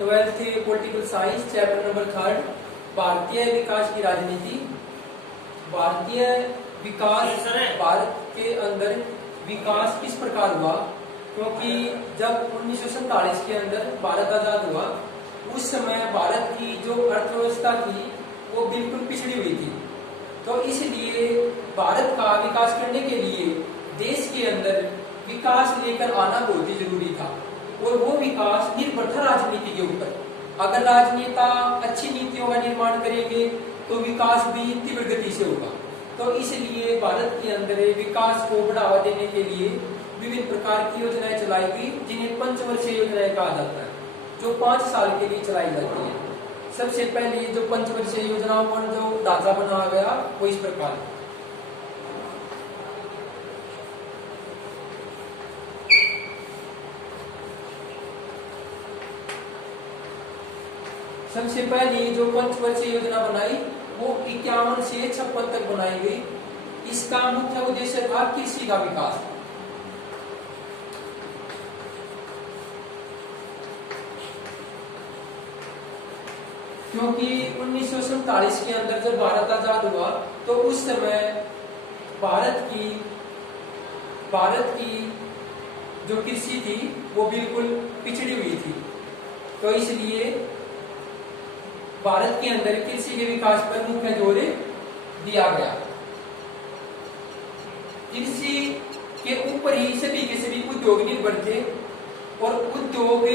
Twelfth political science chapter number 3 भारतीय विकास की राजनीति। भारतीय विकास, भारत के अंदर विकास किस प्रकार हुआ, क्योंकि जब 1947 के अंदर भारत आजाद हुआ उस समय भारत की जो अर्थव्यवस्था थी वो बिल्कुल पिछड़ी हुई थी। तो इसलिए भारत का विकास करने के लिए देश के अंदर विकास लेकर आना बहुत ही जरूरी था, और वो विकास निर्भर था राजनीति के ऊपर। अगर राजनेता अच्छी नीतियों का निर्माण करेंगे तो विकास भी तीव्र गति से होगा। तो इसलिए भारत के अंदर विकास को बढ़ावा देने के लिए विभिन्न प्रकार की योजनाएं चलाई गई, जिन्हें पंचवर्षीय योजनाएं कहा जाता है, जो 5 साल के लिए चलाई जाती है। सबसे पहले जो पंचवर्षीय योजनाओं पर जो ढांचा बनाया गया वो इस प्रकार है। सबसे पहली जो पंचवर्षीय योजना बनाई वो 51 से 56 तक बनाई गई। इसका मुख्य उद्देश्य था कृषि का विकास। क्योंकि 1947 के अंदर जब भारत आजाद हुआ तो उस समय भारत की जो कृषि थी वो बिल्कुल पिछड़ी हुई थी। तो इसलिए भारत के अंदर कृषि के विकास पर मुख्य जोर दिया गया। कृषि के ऊपर ही सभी के सभी उद्योग निर्भर थे, और उद्योग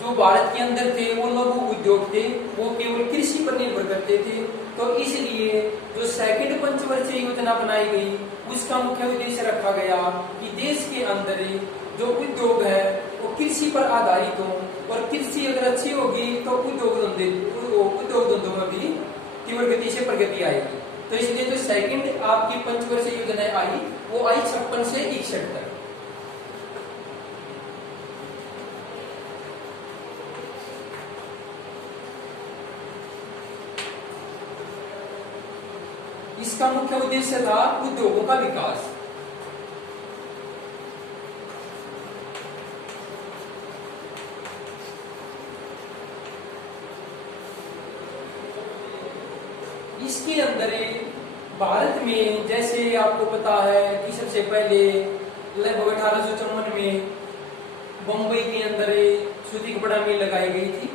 जो भारत के अंदर थे वो लघु उद्योग थे, वो केवल कृषि पर निर्भर करते थे। तो इसलिए जो सेकंड पंचवर्षीय योजना बनाई गई उसका मुख्य उद्देश्य रखा गया कि देश के अंदर जो उद्योग है वो कृषि पर आधारित हो, और कृषि अगर अच्छी होगी तो उद्योग धंधों में भी तीव्र गति से प्रगति आएगी। तो इसलिए जो सेकंड आपकी पंचवर्षीय योजना आई वो आई 56 से 61 तक। इसका मुख्य उद्देश्य था उद्योगों का विकास। इसके अंदर भारत में जैसे आपको पता है कि सबसे पहले लगभग 1854 में बम्बई के अंदर सूती कपड़ा मिल लगाई गई थी।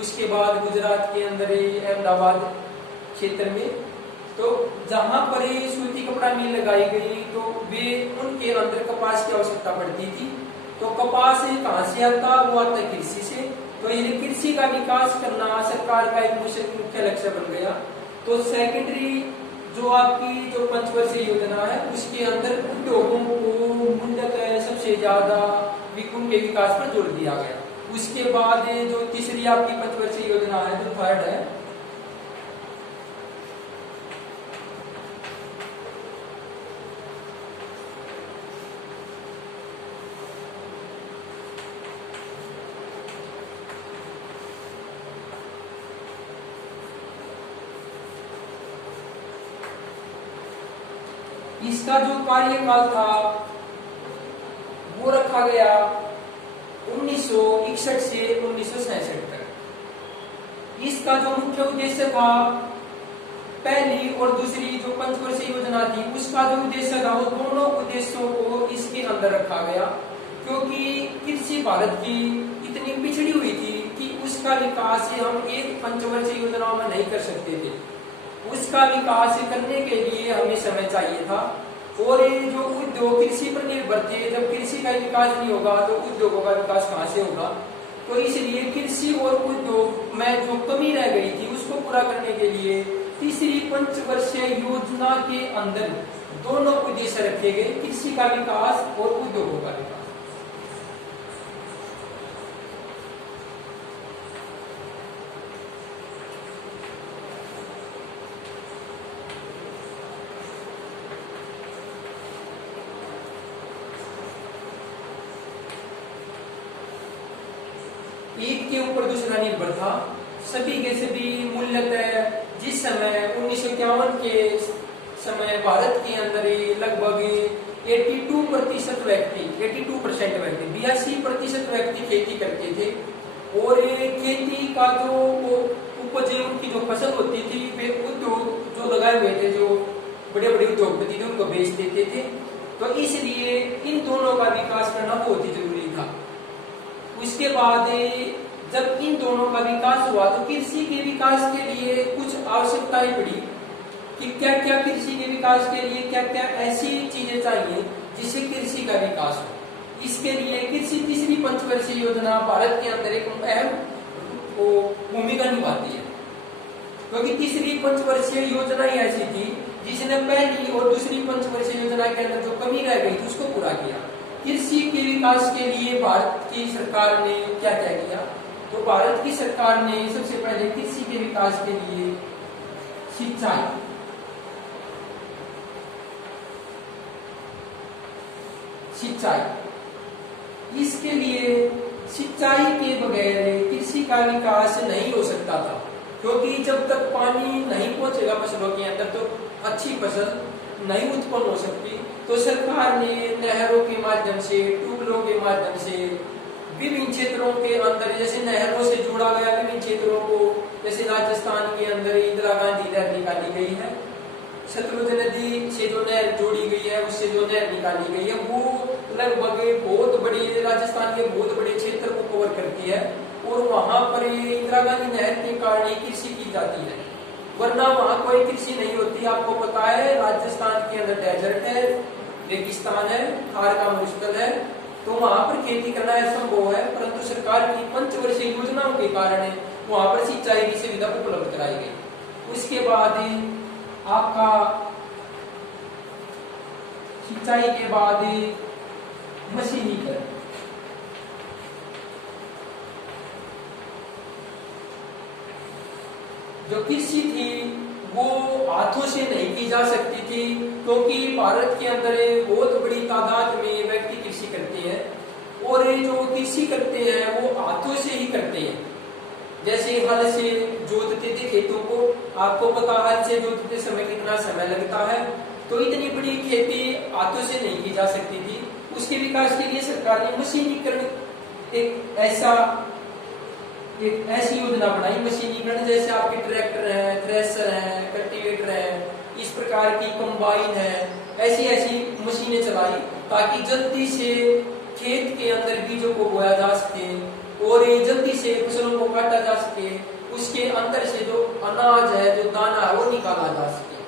उसके बाद गुजरात के अंदर अहमदाबाद क्षेत्र में, तो जहां पर सूती कपड़ा मिल लगाई गई तो वे उनके अंदर कपास की आवश्यकता पड़ती थी। तो कपास कहाँ से आता, वो आता है कृषि से। तो ये कृषि का विकास करना सरकार का एक मुख्य लक्ष्य बन गया। तो सेकेंडरी जो आपकी जो पंचवर्षीय योजना है उसके अंदर उद्योगों को मूलतः सबसे ज्यादा उनके विकास पर जोर दिया गया। उसके बाद जो तीसरी आपकी पंचवर्षीय योजना है, जो थर्ड है, इसका जो कार्यकाल था वो रखा गया 1961 से 1967 तक। इसका जो मुख्य उद्देश्य था, पहली और दूसरी जो पंचवर्षीय योजना थी उसका जो उद्देश्य था वो दोनों उद्देश्यों को इसके अंदर रखा गया, क्योंकि कृषि भारत की इतनी पिछड़ी हुई थी कि उसका विकास हम एक पंचवर्षीय योजना में नहीं कर सकते थे। उसका विकास करने के लिए हमें समय चाहिए था, और जो उद्योग कृषि पर निर्भर थे, जब कृषि का विकास नहीं होगा तो उद्योगों का विकास कहाँ से होगा। तो इसलिए कृषि और उद्योग में जो कमी रह गई थी उसको पूरा करने के लिए तीसरी पंचवर्षीय योजना के अंदर दोनों उद्देश्य रखे गए, कृषि का विकास और उद्योगों का विकास। एक के ऊपर दूसरा निर्भर था। सभी के सभी मूल्यतः जिस समय 1951 के समय भारत के अंदर लगभग 82% व्यक्ति 82% व्यक्ति 82% व्यक्ति खेती करते थे, और खेती का जो उपज उनकी जो फसल होती थी वे उद्योग जो लगाए हुए थे, जो बड़े बड़े उद्योगपति थे, उनको बेच देते थे। तो इसलिए इन दोनों का विकास करना बहुत ही जरूरी था। उसके बाद जब इन दोनों का विकास हुआ तो कृषि के विकास के लिए कुछ आवश्यकताएं पड़ी कि क्या क्या कृषि के विकास के लिए क्या क्या ऐसी चीजें चाहिए जिससे कृषि का विकास हो। इसके लिए कृषि तीसरी पंचवर्षीय योजना भारत के अंदर एक अहम भूमिका निभाती है, क्योंकि तीसरी पंचवर्षीय योजना ही ऐसी थी जिसने पहली और दूसरी पंचवर्षीय योजना के अंदर जो कमी रह गई थी उसको पूरा किया। कृषि के विकास के लिए भारत की सरकार ने क्या क्या किया, तो भारत की सरकार ने सबसे पहले कृषि के विकास के लिए सिंचाई, इसके लिए सिंचाई के बगैर कृषि का विकास नहीं हो सकता था, क्योंकि जब तक पानी नहीं पहुंचेगा फसलों के अंदर तो अच्छी फसल नहीं उत्पन्न हो सकती। तो सरकार ने नहरों के माध्यम से, ट्यूबवेलों के माध्यम से विभिन्न क्षेत्रों के अंदर, जैसे नहरों से जोड़ा गया विभिन्न क्षेत्रों को, जैसे राजस्थान के अंदर इंदिरा गांधी नहर निकाली गई है, सतलुज नदी से जो नहर जोड़ी गई है, उससे जो नहर निकाली गई है वो लगभग बहुत बड़ी, राजस्थान के बहुत बड़े क्षेत्र को कवर करती है। और वहां पर इंदिरा गांधी नहर के कारण कृषि की जाती है, वरना वहां कोई कृषि नहीं होती। आपको पता है राजस्थान के अंदर डेजर्ट है, रेगिस्तान है, थार का मरुस्थल है, तो वहां पर खेती करना असंभव है। परंतु सरकार की पंचवर्षीय योजनाओं के कारण वहां पर सिंचाई की सुविधा उपलब्ध कराई गई। उसके बाद आपका सिंचाई के बाद मशीनीकरण, जो कृषि थी वो हाथों से नहीं की जा सकती थी, क्योंकि भारत के अंदर बहुत बड़ी तादाद में व्यक्ति कृषि करते हैं, और जो कृषि करते हैं वो हाथों से ही करते हैं। जैसे हल से जोतते थे खेतों को, आपको पता हल से जोतते समय कितना समय लगता है, तो इतनी बड़ी खेती हाथों से नहीं की जा सकती थी। उसके विकास के लिए सरकार ने मशीनीकरण एक ऐसी योजना बनाई, मशीनीकरण, जैसे आपके ट्रैक्टर है, थ्रेशर है, कल्टीवेटर है, इस प्रकार की कंबाइन है, ऐसी ऐसी मशीनें चलाई ताकि जल्दी से खेत के अंदर बीजों को बोया जा सके और जल्दी से फसलों को काटा जा सके, उसके अंदर से जो अनाज है, जो दाना है वो निकाला जा सके।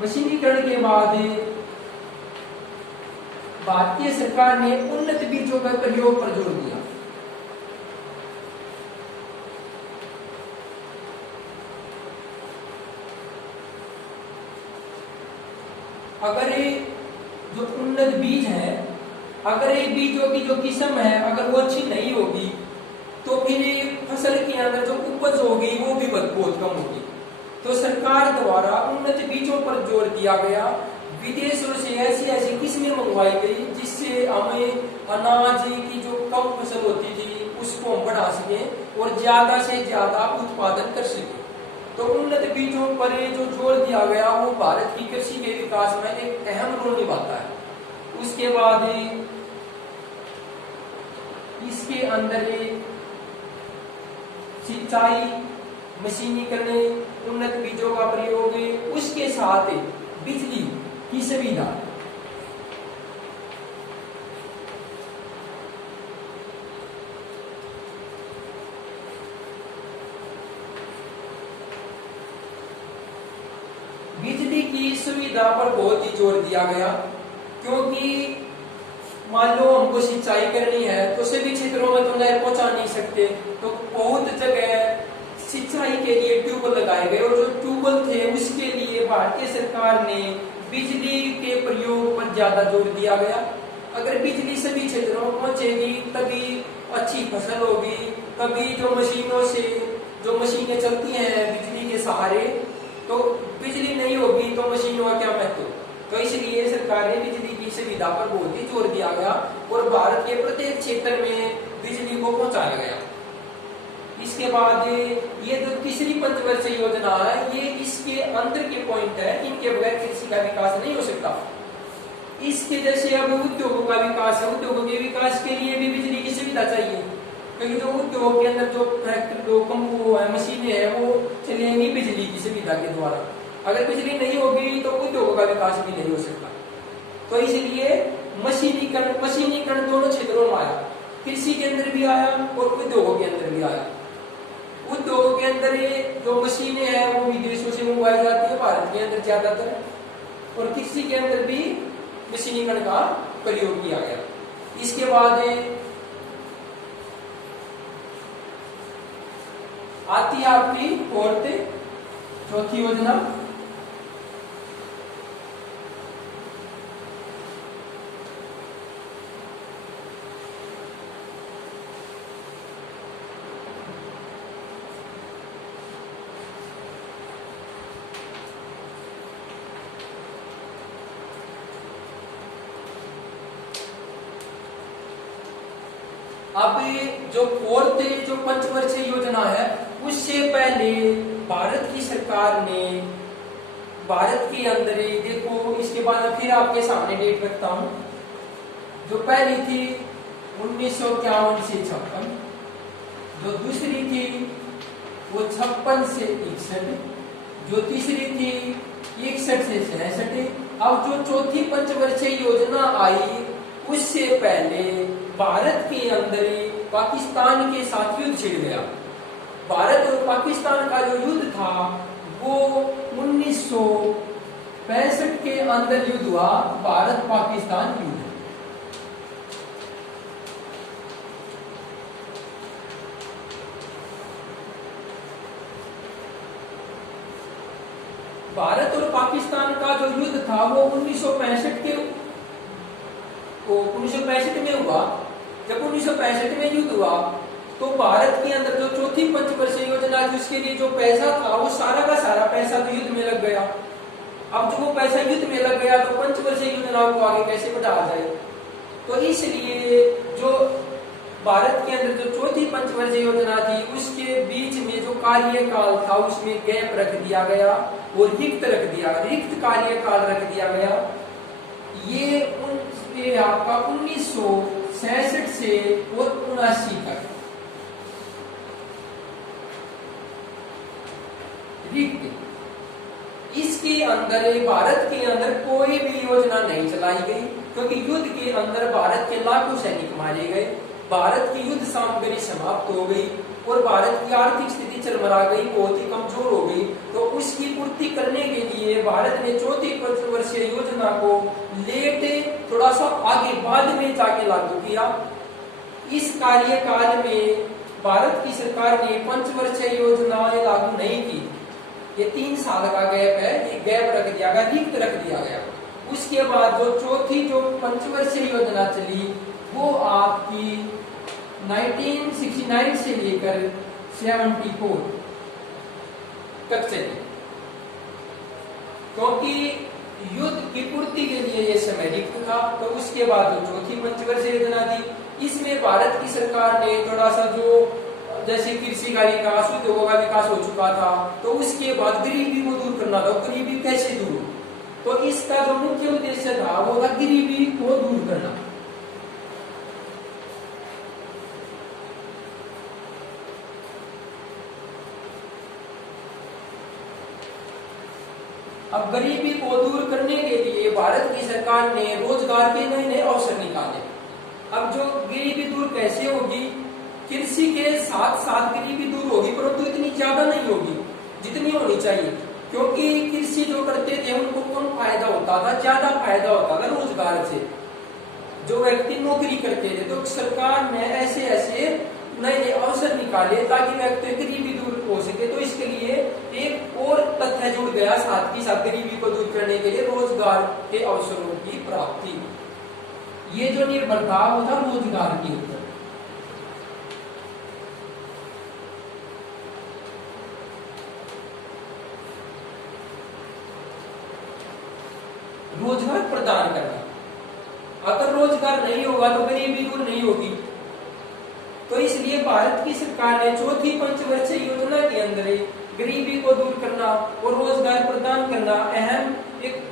मशीनीकरण के बाद भारतीय सरकार ने उन्नत बीजों का प्रयोग पर जोर दिया। अगर जो उन्नत बीज है, अगर एक बीजों की जो किस्म है अगर वो अच्छी नहीं होगी तो फिर फसल के अंदर जो उपज होगी वो भी बहुत कम होगी। तो सरकार द्वारा उन्नत बीजों पर जोर दिया गया, विदेशों से ऐसी ऐसी किस्में मंगवाई गई जिससे हमें अनाज की जो कम फसल होती थी उसको हम बढ़ा सकें और ज्यादा से ज्यादा उत्पादन कर सकें। तो उन्नत बीजों पर जो जोर दिया गया वो भारत की कृषि के विकास में एक अहम रोल निभाता है। उसके बाद इसके अंदर सिंचाई, मशीनीकरण, उन्नत बीजों का प्रयोग, उसके साथ बिजली की सुविधा। बिजली की सुविधा पर बहुत ही जोर दिया गया, क्योंकि मान लो हमको सिंचाई करनी है तो सभी क्षेत्रों में तो नहर पहुंचा नहीं सकते, तो बहुत जगह सिंचाई के लिए ट्यूबवेल लगाए गए और जो ट्यूबवेल थे उसके लिए भारतीय सरकार ने बिजली के प्रयोग पर ज्यादा जोर दिया गया। अगर बिजली सभी क्षेत्रों में पहुंचेगी तभी अच्छी फसल होगी, तभी जो मशीनों से जो मशीनें चलती हैं बिजली के सहारे, तो बिजली नहीं होगी तो मशीनों का क्या महत्व। तो इसलिए सरकार ने बिजली की सुविधा पर बहुत ही जोर दिया गया और भारत के प्रत्येक क्षेत्र में बिजली को पहुंचाया गया। इसके बाद ये जो तीसरी पंचवर्षीय योजना है, ये इसके अंदर के पॉइंट है, इनके बगैर कृषि का विकास नहीं हो सकता। इसके जैसे अब उद्योगों का विकास है, उद्योगों के विकास के लिए भी बिजली की सुविधा चाहिए, क्योंकि जो उद्योग के अंदर जो मशीनें है वो चलेंगी बिजली की सुविधा के द्वारा। अगर बिजली नहीं होगी तो उद्योगों का विकास भी नहीं हो सकता। तो इसलिए मशीनीकरण दोनों क्षेत्रों में आया, कृषि के अंदर भी आया और उद्योगों के अंदर भी आया। उद्योगों के अंदर ये जो मशीनें हैं वो विदेशों से मंगवाई जाती है, भारत के अंदर ज्यादातर, और कृषि के अंदर भी मशीनीकरण का प्रयोग किया गया। इसके बाद आती है आपकी चौथी योजना, अब जो पंचवर्षीय योजना है उससे पहले भारत की सरकार ने भारत के अंदर देखो, इसके बाद फिर आपके सामने डेट रखता हूं। जो पहली थी 1951 से 56, जो दूसरी थी वो 56 से 61, जो तीसरी थी 61 से 66। अब जो चौथी पंचवर्षीय योजना आई उससे पहले भारत के अंदर पाकिस्तान के साथ युद्ध छिड़ गया। भारत और पाकिस्तान का जो युद्ध था वो 1965 के अंदर युद्ध हुआ, भारत पाकिस्तान युद्ध। भारत और पाकिस्तान का जो युद्ध था वो 1965 में हुआ। जब 1965 में युद्ध हुआ तो भारत के अंदर जो चौथी पंचवर्षीय योजना थी उसके लिए जो पैसा था वो सारा का सारा पैसा तो युद्ध में लग गया। अब जब वो पैसा युद्ध में लग गया तो पंचवर्षीय योजना को आगे कैसे बढ़ाया जाए? तो इसलिए जो भारत के अंदर जो चौथी पंचवर्षीय योजना थी उसके बीच में जो कार्यकाल था उसमें गैप रख दिया गया और रिक्त कार्यकाल रख दिया गया। ये आपका 1966 से और 79 तक रिक्त। इसके अंदर भारत के अंदर कोई भी योजना नहीं चलाई गई, क्योंकि युद्ध के अंदर भारत के लाखों सैनिक मारे गए, भारत की युद्ध सामग्री समाप्त हो गई और भारत की आर्थिक स्थिति चरमरा गई, बहुत ही कमजोर हो गई। तो उसकी पूर्ति करने के लिए भारत ने चौथी पंचवर्षीय योजना को थोड़ा सा आगे बाद में जाके लागू किया। इस कार्यकाल में भारत की सरकार ने पंचवर्षीय योजना लागू नहीं की। ये 3 साल का गैप है, ये गैप रख दिया गया, रिक्त रख दिया गया। उसके बाद जो चौथी जो पंचवर्षीय योजना चली वो आपकी 1969 से लेकर 74 तक चली, क्योंकि युद्ध की पूर्ति के लिए ये समय रिक्त था। तो उसके बाद जो चौथी पंचवर्षीय योजना थी इसमें भारत की सरकार ने थोड़ा सा जो जैसे कृषि का विकास, उद्योगों का विकास हो चुका था, तो उसके बाद गरीबी को दूर करना था। गरीबी कैसे दूर? तो इसका जो मुख्य उद्देश्य था वो था गरीबी को दूर करना। अब गरीबी को दूर करने के लिए भारत की सरकार ने रोजगार के नए नए अवसर निकाले। अब जो गरीबी दूर कैसे होगी? कृषि के साथ साथ गरीबी दूर होगी, परंतु इतनी ज्यादा नहीं होगी जितनी होनी चाहिए, क्योंकि कृषि जो करते थे उनको कौन फायदा होता था? ज्यादा फायदा होता था रोजगार से। जो व्यक्ति नौकरी करते थे, तो सरकार ने ऐसे ऐसे नए नए अवसर निकाले ताकि व्यक्ति गरीबी दूर हो सके। तो इसके लिए एक और तथ्य जुड़ गया साथ ही साथ गरीबी को दूर करने के लिए रोजगार के अवसरों की प्राप्ति। ये जो निर्भर था वो था रोजगार के ऊपर। रोजगार प्रदान करना। अगर रोजगार नहीं होगा तो गरीबी दूर नहीं होगी। तो इसलिए भारत की सरकार ने चौथी पंचवर्षीय योजना के अंदर गरीबी को दूर करना और रोजगार प्रदान करना अहम एक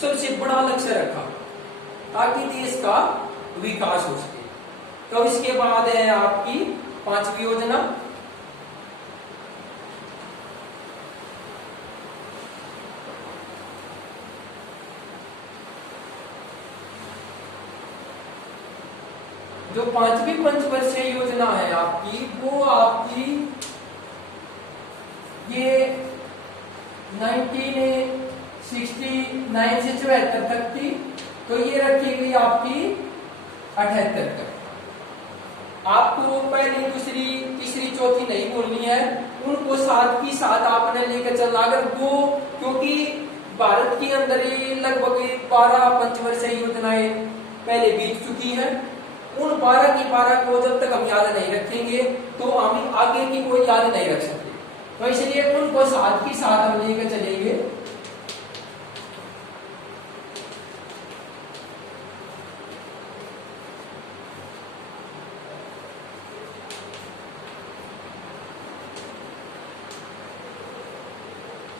सबसे बड़ा लक्ष्य रखा। ताकि देश का विकास हो सके। तो इसके बाद है आपकी 5वीं योजना, जो 5वीं पंचवर्षीय योजना है आपकी, वो आपकी ये 1969 से 74 तक थी। तो ये रखी गई आपकी 78 तक। आपको पहली, दूसरी, तीसरी, चौथी नहीं बोलनी है, उनको साथ की साथ आपने लेकर चलना। अगर वो, क्योंकि भारत के अंदर ये लगभग 12 पंचवर्षीय योजनाएं पहले बीत चुकी है, उन 12 की 12 को जब तक हम याद नहीं रखेंगे तो हम आगे की कोई याद नहीं रख सकते। तो इसलिए उनको साथ की साथ हम लेकर चलेंगे।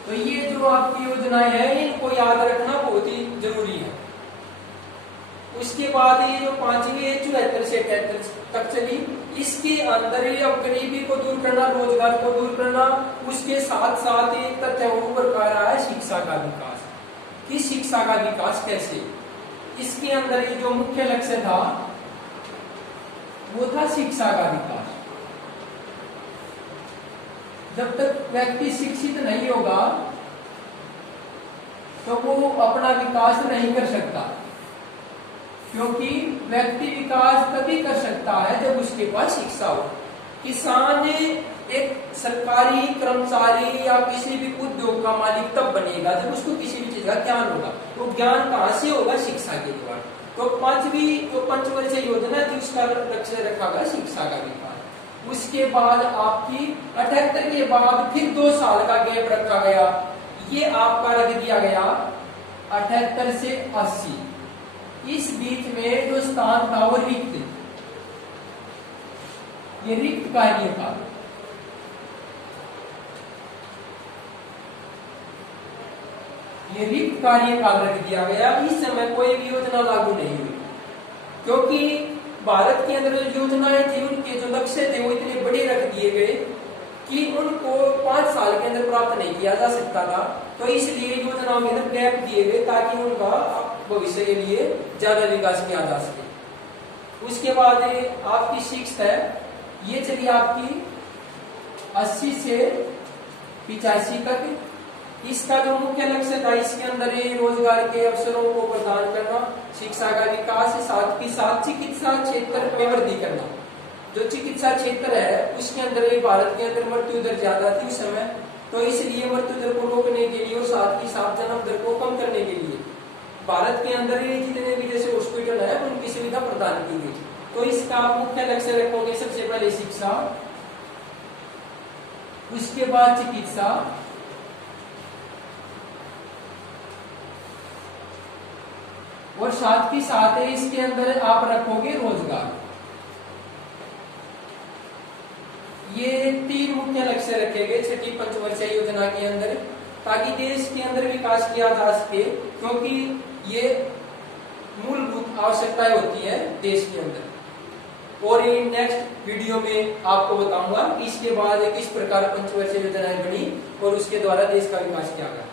तो ये जो आपकी योजनाएं हैं, इनको याद रखना बहुत ही जरूरी है। उसके बाद ये जो 5वीं है 74 से 78 तक चली, इसके अंदर ही अब गरीबी को दूर करना, रोजगार को दूर करना, उसके साथ साथ एक तथ्य ऊपर आ रहा है शिक्षा का विकास। कि शिक्षा का विकास कैसे, इसके अंदर ये जो मुख्य लक्ष्य था वो था शिक्षा का विकास। जब तक व्यक्ति शिक्षित नहीं होगा तो वो अपना विकास नहीं कर सकता, क्योंकि व्यक्ति विकास तभी कर सकता है जब उसके पास शिक्षा हो। किसान एक सरकारी कर्मचारी या किसी भी उद्योग का मालिक तब बनेगा जब उसको किसी भी चीज का ज्ञान होगा। तो ज्ञान कहाँ से होगा? शिक्षा के द्वारा। तो 5वीं जो पंचवर्षीय योजना थी, उसका लक्ष्य रखा गया शिक्षा का विकास। उसके बाद आपकी 78 के बाद फिर 2 साल का गैप रखा गया। ये आपका रख दिया गया 78 से 80। इस बीच में जो स्थान था वो रिक्त, ये रिक्त कार्यकाल। ये रिक्त कार्यकाल रख दिया गया। इस समय कोई भी योजना लागू नहीं हुई, क्योंकि भारत के अंदर जो योजनाएं थी, उनके जो लक्ष्य थे वो इतने बड़े रख दिए गए कि उनको 5 साल के अंदर प्राप्त नहीं किया जा सकता था। तो इसलिए योजनाओं के अंदर गैप दिए गए ताकि उनका भविष्य के लिए ज्यादा विकास किया जा सके। उसके बाद आपकी 6th है, ये चली आपकी 80 से 85 तक। इसका जो मुख्य लक्ष्य था, इसके अंदर रोजगार के अवसरों को प्रदान करना, शिक्षा का विकास, साथ ही साथ चिकित्सा क्षेत्र में वृद्धि करना। जो चिकित्सा क्षेत्र है उसके अंदर भारत के अंदर मृत्यु दर ज्यादा थी उस समय, तो इसलिए मृत्यु दर को रोकने के लिए और साथ ही साथ जन्म दर को कम करने के लिए भारत के अंदर जितने भी जैसे हॉस्पिटल है उनकी सुविधा प्रदान की गई। तो इसका मुख्य लक्ष्य रखोगे सबसे पहले शिक्षा, उसके बाद चिकित्सा, और साथ ही साथ इसके अंदर आप रखोगे रोजगार। ये 3 मुख्य लक्ष्य रखे गए 6ठी पंचवर्षीय योजना के अंदर, ताकि देश के अंदर विकास किया जा सके, क्योंकि ये मूलभूत आवश्यकताएं होती है देश के अंदर। और ये नेक्स्ट वीडियो में आपको बताऊंगा कि इसके बाद किस प्रकार पंचवर्षीय योजनाएं बनी और उसके द्वारा देश का विकास किया गया।